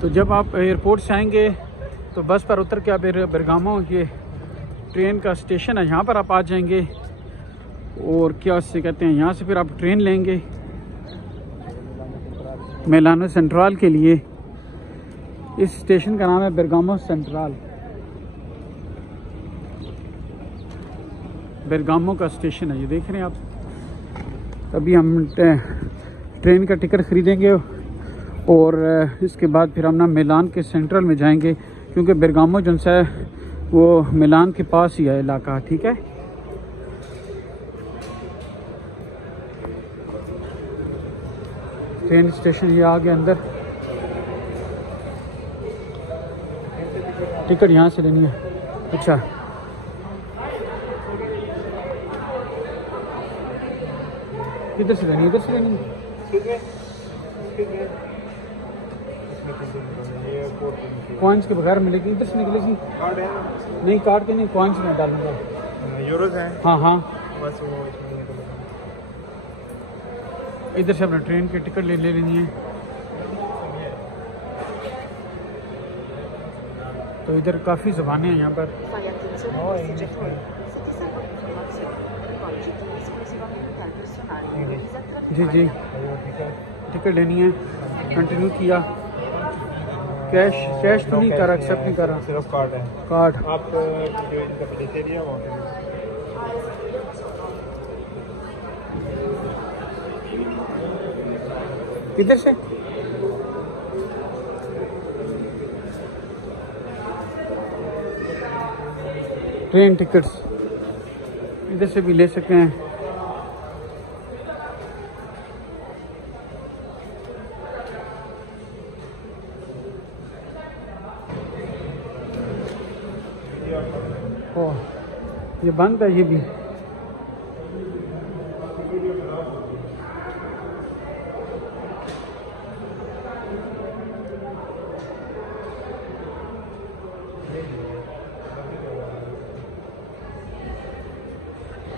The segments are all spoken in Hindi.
तो जब आप एयरपोर्ट से आएंगे तो बस पर उतर के आप बेरगामो ये ट्रेन का स्टेशन है, यहाँ पर आप आ जाएंगे और क्या उससे कहते हैं, यहाँ से फिर आप ट्रेन लेंगे मिलानो सेंट्रल के लिए। इस स्टेशन का नाम है बेरगामो सेंट्रल, बेरगामो का स्टेशन है ये देख रहे हैं आप। अभी हम ट्रेन का टिकट ख़रीदेंगे और इसके बाद फिर हम ना मिलान के सेंट्रल में जाएंगे, क्योंकि बेरगामो जो है वो मिलान के पास ही है इलाका। ठीक है, ट्रेन स्टेशन ये आ गया अंदर। टिकट यहाँ से लेनी है। अच्छा, किधर से लेनी है? इधर से लेनी है। कॉइन्स के बगैर मिलेगी, इधर से निकलेगी। कार्ड है नहीं, कार्ड के नहीं, कॉइन्स में डालूंगा। यूरोज हैं। हाँ हाँ, बस वो इसमें इधर से अपना ट्रेन की टिकट ले लेनी है। तो इधर काफ़ी ज़बानें हैं यहाँ पर। जी जी, टिकट लेनी है। कंटिन्यू किया। कैश कैश तो नहीं कर रहा, एक्सेप्ट नहीं कर रहा, सिर्फ कार्ड है। कार्ड। आप जो इनका पैसे दिया वो किधर से? ट्रेन टिकट्स इधर से भी ले सकते हैं। ओह, ये बंद है ये भी।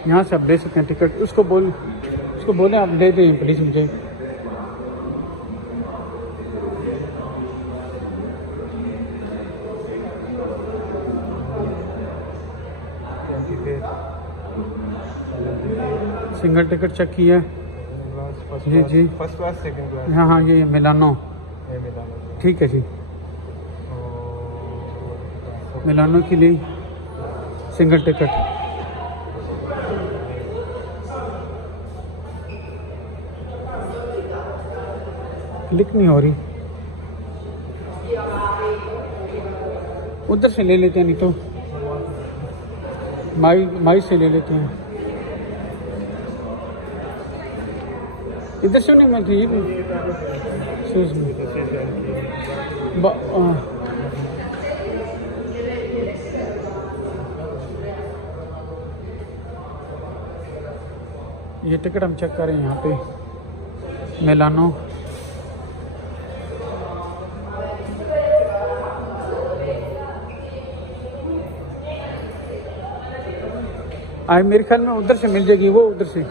यहाँ से आप ले सकते हैं टिकट। उसको बोलें आप दे दें प्लीज़ मुझे। सिंगल टिकट चेक किया है। जी जी, फर्स्ट क्लास सेकंड क्लास। हाँ हाँ, ये मिलानो। ठीक है जी, मिलानो के लिए सिंगल टिकट। क्लिक नहीं हो रही, उधर से ले लेते हैं, नहीं तो माई से ले लेते हैं। इधर से नहीं मिलती ये टिकट हम चेक करें यहाँ पे मिलानो। आज मेरे ख्याल में उधर से मिल जाएगी, वो उधर से।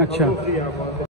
अच्छा।